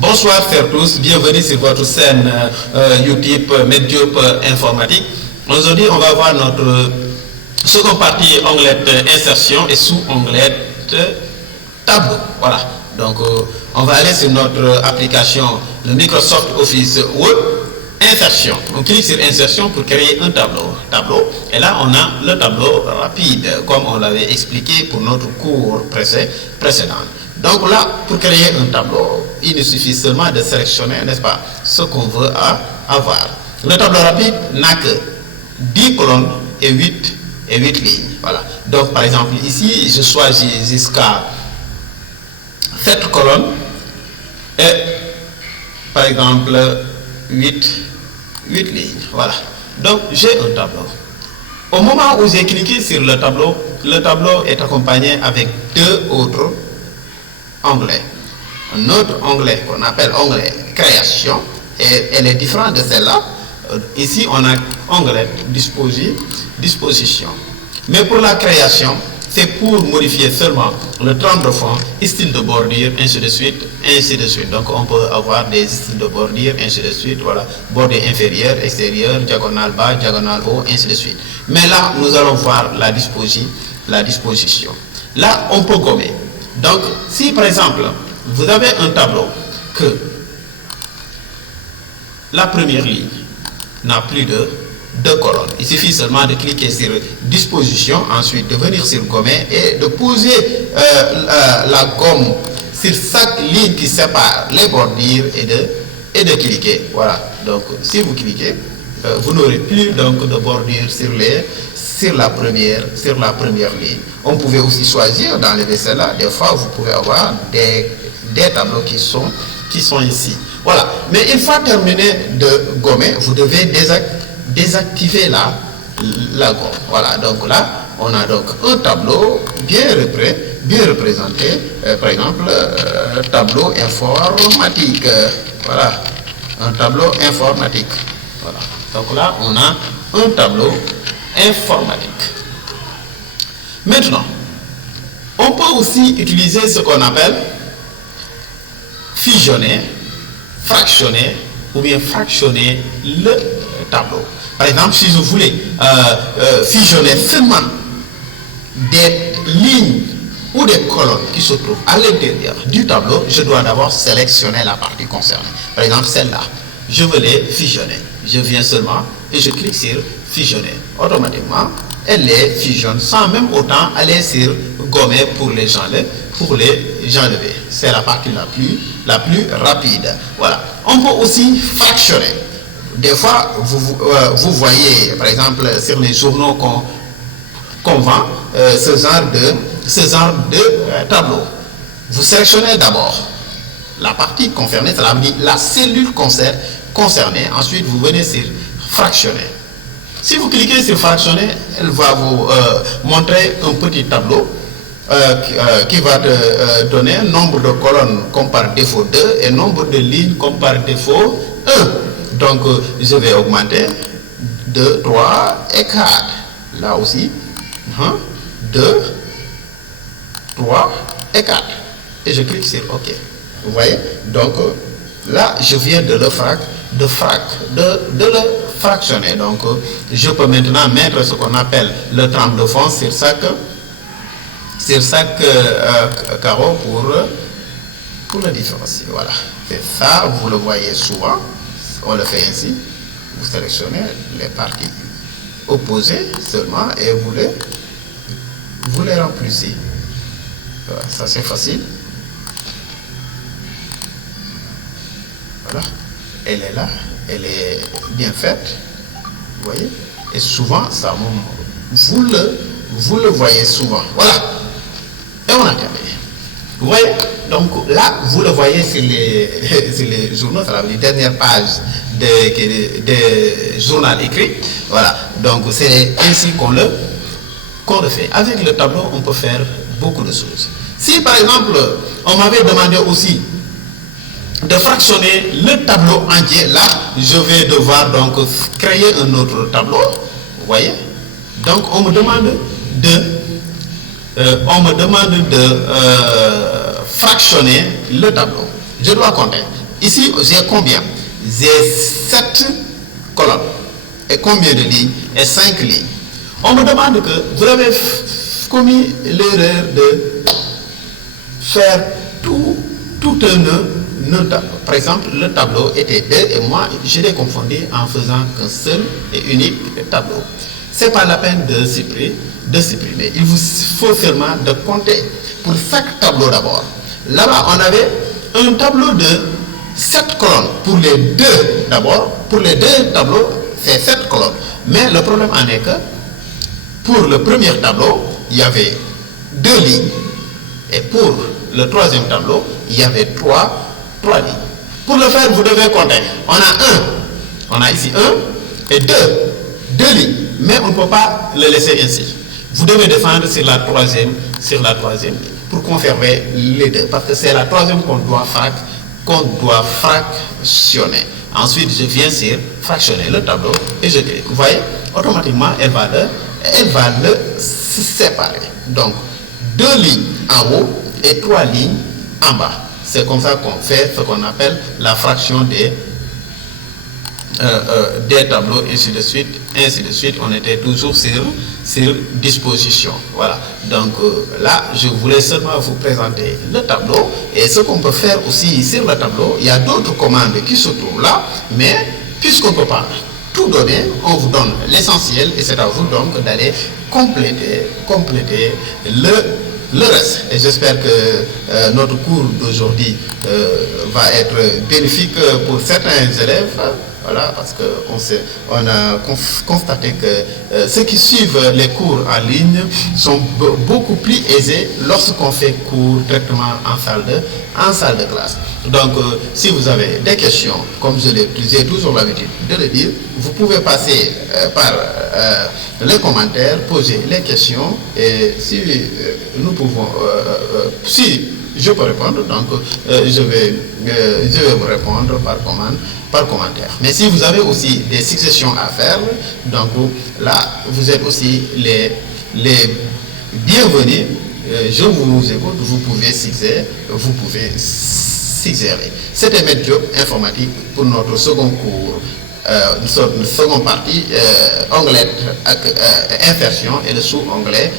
Bonsoir chers tous, bienvenue sur votre chaîne YouTube Medjob Informatique. Aujourd'hui, on va voir notre seconde partie onglet insertion et sous-onglet tableau. Voilà, donc on va aller sur notre application, le Microsoft Office Word, insertion. On clique sur insertion pour créer un tableau. Et là, on a le tableau rapide, comme on l'avait expliqué pour notre cours précédent. Donc là, pour créer un tableau, il nous suffit seulement de sélectionner, n'est-ce pas, ce qu'on veut avoir. Le tableau rapide n'a que 10 colonnes et 8 lignes. Voilà. Donc par exemple ici, je choisis jusqu'à 7 colonnes et par exemple 8 lignes. Voilà. Donc j'ai un tableau. Au moment où j'ai cliqué sur le tableau est accompagné avec deux autres onglets. Un autre onglet qu'on appelle onglet création, et elle est différente de celle-là. Ici on a onglet disposition. Mais pour la création, c'est pour modifier seulement le trame de fond, style de bordure, ainsi de suite. Donc on peut avoir des styles de bordure, ainsi de suite. Voilà, bordure inférieure, extérieure, diagonale bas, diagonale haut, ainsi de suite. Mais là, nous allons voir la disposition. Là, on peut gommer. Donc, si par exemple, vous avez un tableau que la première ligne n'a plus de 2 colonnes, il suffit seulement de cliquer sur disposition, ensuite de venir sur gommer et de poser la gomme sur chaque ligne qui sépare les bordures et de cliquer. Voilà, donc si vous cliquez, vous n'aurez plus donc de bordure sur la première ligne. On pouvait aussi choisir d'enlever celle-là. Des fois, vous pouvez avoir des tableaux qui sont ici. Voilà. Mais une fois terminé de gommer, vous devez désactiver la gomme. Voilà. Donc là, on a donc un tableau bien représenté. Par exemple, tableau informatique. Voilà. Un tableau informatique. Voilà. Donc là, on a un tableau informatique. Maintenant, on peut aussi utiliser ce qu'on appelle fusionner, fractionner ou bien fractionner le tableau. Par exemple, si je voulais fusionner seulement des lignes ou des colonnes qui se trouvent à l'intérieur du tableau, je dois d'abord sélectionner la partie concernée. Par exemple, celle-là, je veux les fusionner. Je viens seulement et je clique sur fusionner. Automatiquement, elle les fusionne sans même autant aller sur gommer pour les enlever. C'est la partie la plus rapide. Voilà. On peut aussi fractionner. Des fois, vous voyez, par exemple, sur les journaux qu'on vend, ce genre de tableau. Vous sélectionnez d'abord la partie concernée, c'est-à-dire la cellule concernée. Ensuite, vous venez sur fractionner. Si vous cliquez sur fractionner, elle va vous montrer un petit tableau qui va te donner un nombre de colonnes comme par défaut 2 et nombre de lignes comme par défaut 1. Donc, je vais augmenter 2, 3 et 4. Là aussi, 1, 2, 3 et 4. Et je clique sur OK. Vous voyez? Donc, là, je viens de le fractionner. Donc, je peux maintenant mettre ce qu'on appelle le trame de fond sur chaque carreau pour le différencier. Voilà. C'est ça, vous le voyez souvent. On le fait ainsi. Vous sélectionnez les parties opposées seulement et vous les remplissez. Voilà, ça c'est facile. Voilà. Elle est là. Elle est bien faite, vous voyez, et souvent ça vous le voyez souvent. Voilà, et on a terminé. Vous voyez, donc là vous le voyez sur les journaux, c'est la dernière page de journal écrit. Voilà, donc c'est ainsi qu'on le fait. Avec le tableau, on peut faire beaucoup de choses. Si par exemple on m'avait demandé aussi de fractionner le tableau entier, là je vais devoir donc créer un autre tableau, vous voyez. Donc on me demande de fractionner le tableau. Je dois compter Ici, j'ai combien? J'ai 7 colonnes. Et combien de lignes? Et 5 lignes. On me demande que vous avez commis l'erreur de faire tout un tableau. Par exemple, le tableau était 2 et moi, je l'ai confondu en faisant qu'un seul et unique tableau. Ce n'est pas la peine de supprimer. Il vous faut seulement de compter pour chaque tableau d'abord. Là-bas, on avait un tableau de 7 colonnes. Pour les deux, d'abord, pour les deux tableaux, c'est 7 colonnes. Mais le problème en est que pour le premier tableau, il y avait 2 lignes. Et pour le troisième tableau, il y avait 3 lignes. Pour le faire, vous devez compter. On a ici 1 et 2 lignes. Mais on ne peut pas le laisser ainsi. Vous devez descendre sur la troisième ligne pour conserver les deux. Parce que c'est la troisième qu'on doit fractionner. Ensuite, je viens sur fractionner le tableau et je clique. Vous voyez, automatiquement, elle va le séparer. Donc, 2 lignes en haut et 3 lignes en bas. C'est comme ça qu'on fait ce qu'on appelle la fraction des tableaux, ainsi de suite. On était toujours sur disposition. Voilà. Donc là, je voulais seulement vous présenter le tableau. Et ce qu'on peut faire aussi sur le tableau, il y a d'autres commandes qui se trouvent là, mais puisqu'on ne peut pas tout donner, on vous donne l'essentiel et c'est à vous donc d'aller compléter le reste. Et j'espère que notre cours d'aujourd'hui va être bénéfique pour certains élèves. Voilà, parce qu'on a constaté que ceux qui suivent les cours en ligne sont beaucoup plus aisés lorsqu'on fait cours directement en salle de classe. Donc, si vous avez des questions, comme j'ai toujours l'habitude de le dire, vous pouvez passer par les commentaires, poser les questions, et si nous pouvons, si je peux répondre, donc je vais vous répondre par commentaire. Mais si vous avez aussi des suggestions à faire, donc là, vous êtes aussi les bienvenus. Je vous écoute, vous pouvez suggérer. C'était Maître Diop informatique pour notre second cours, une seconde partie, onglet insertion et le sous-onglet